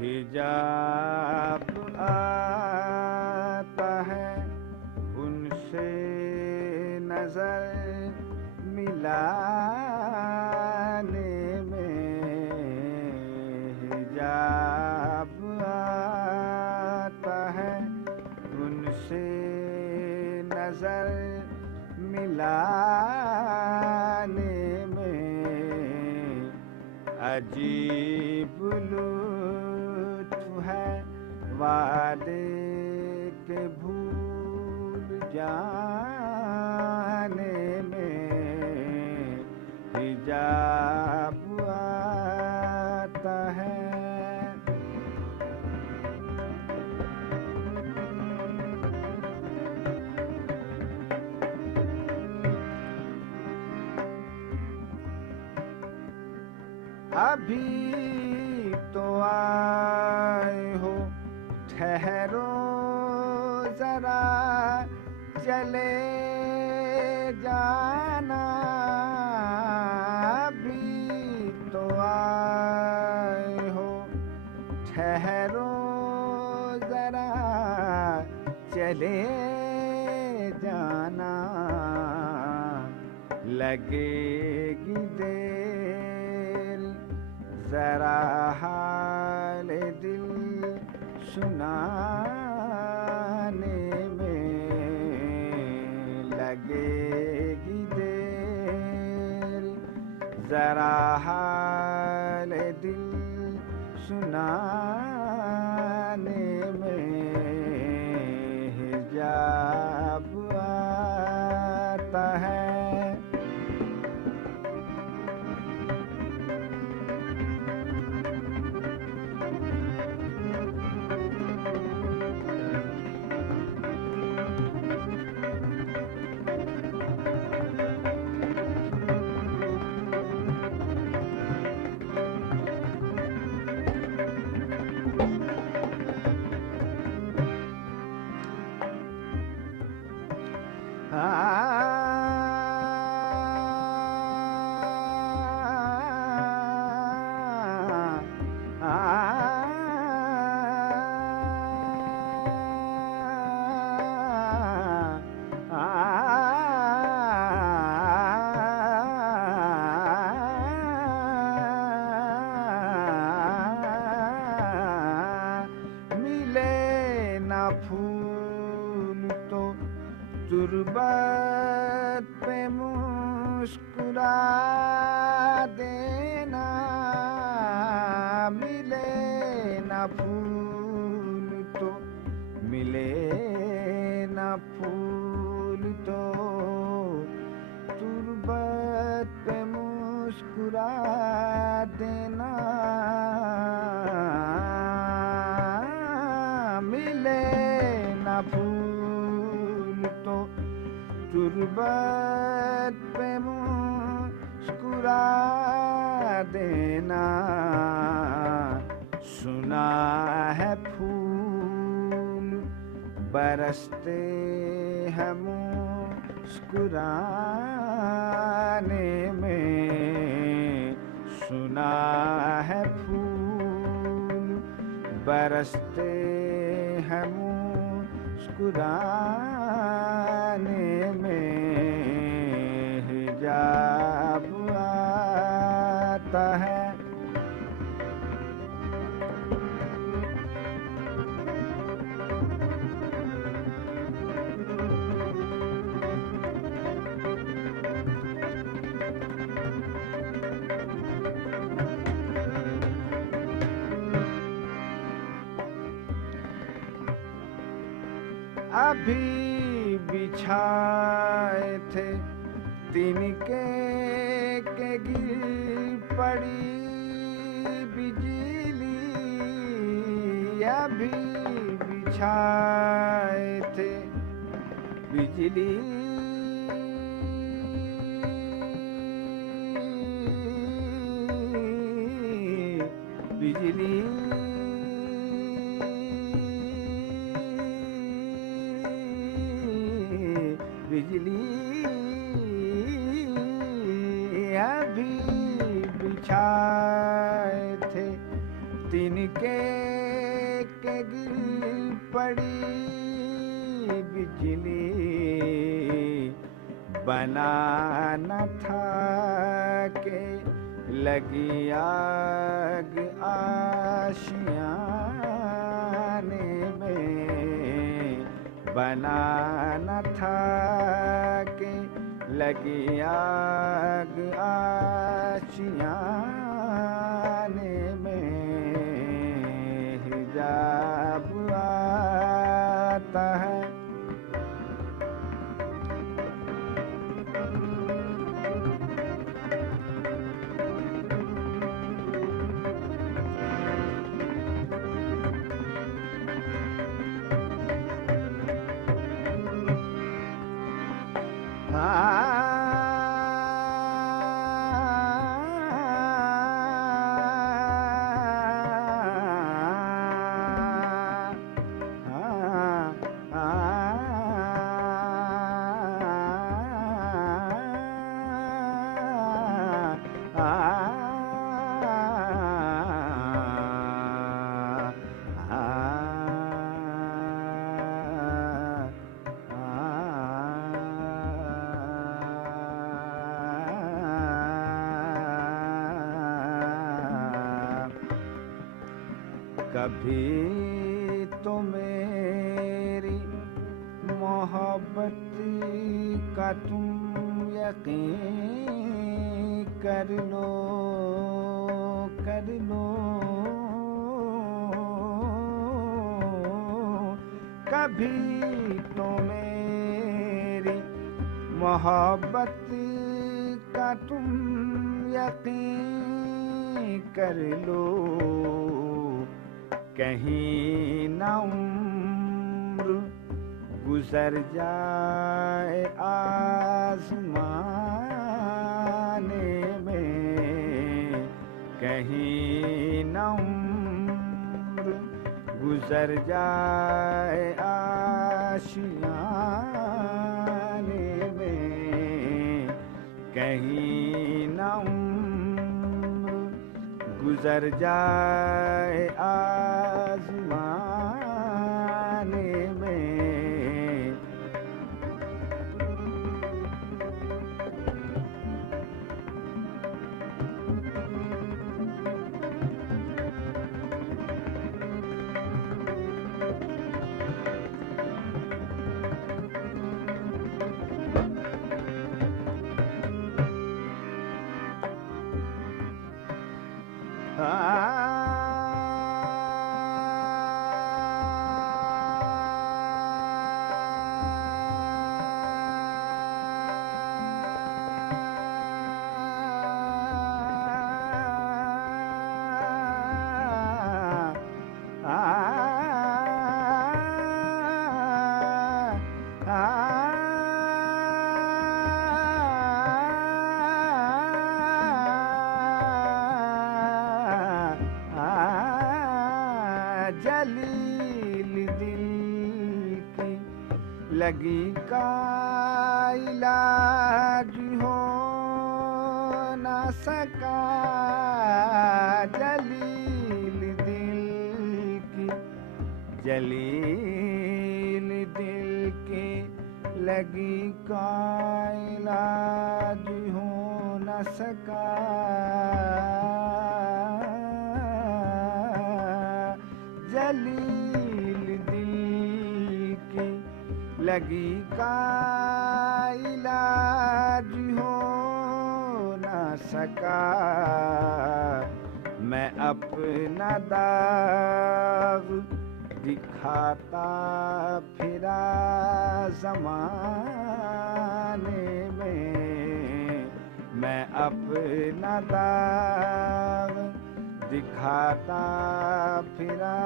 हिजाब आता है उनसे नजर मिलाने में, हिजाब आता है उनसे नजर मिलाने में, अजीब वादे के भूल जाने में, हिजाब आता है। अभी तो आए हो, ठहरो जरा चले जाना, अभी तो आए हो, ठहरो जरा चले जाना, लगेगी देर जरा हाल दिल सुनाने में, लगेगी देर जरा हाल दिल सुनाने में, हिजाब आता है। फूल तो तुरबत पे मुस्कुरा देना, मिले ना फूल तो, मिले ना फूल तो तुरबत पे मुस्कुरा देना, मिले ना फूल तो तुरबत पे मुस्कुरा देना, सुना है फूल बरसते हैं मुस्कुराने में, सुना है फूल बरसते हैं मुस्कुराने में, हिजाब आता है। अभी बिछाए थे तिनके के गिर पड़ी बिजली, अभी बिछाए थे बिजली बिजली बनाना था के लगी आग आशियाने में, बनाना था के लगी आग आशियाने में। हिजाब आता है कभी तो मेरी मोहब्बत का तुम यकीन कर लो, कर लो। कभी तो मेरी मोहब्बत का तुम यकीन कर लो, कहीं ना उम्र गुजर जाए आसमाने में, कहीं ना उम्र गुजर जाए आशियाने में, कहीं ना उम्र गुजर जाए आज़माने में। जलील दिल की लगी का इलाज हो ना सका, जलील दिल की, जलील दिल की लगी का इलाज हो ना सका। जलील दिल की लगी का इलाज हो ना सका। मैं अपना दाग दिखाता फिरा ज़माने में, मैं अपना दाग दिखाता फिरा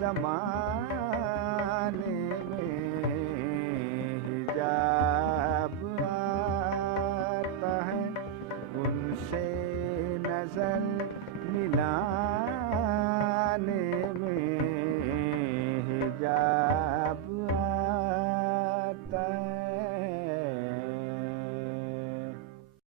ज़माने में। हिजाब आता है उनसे नजर मिला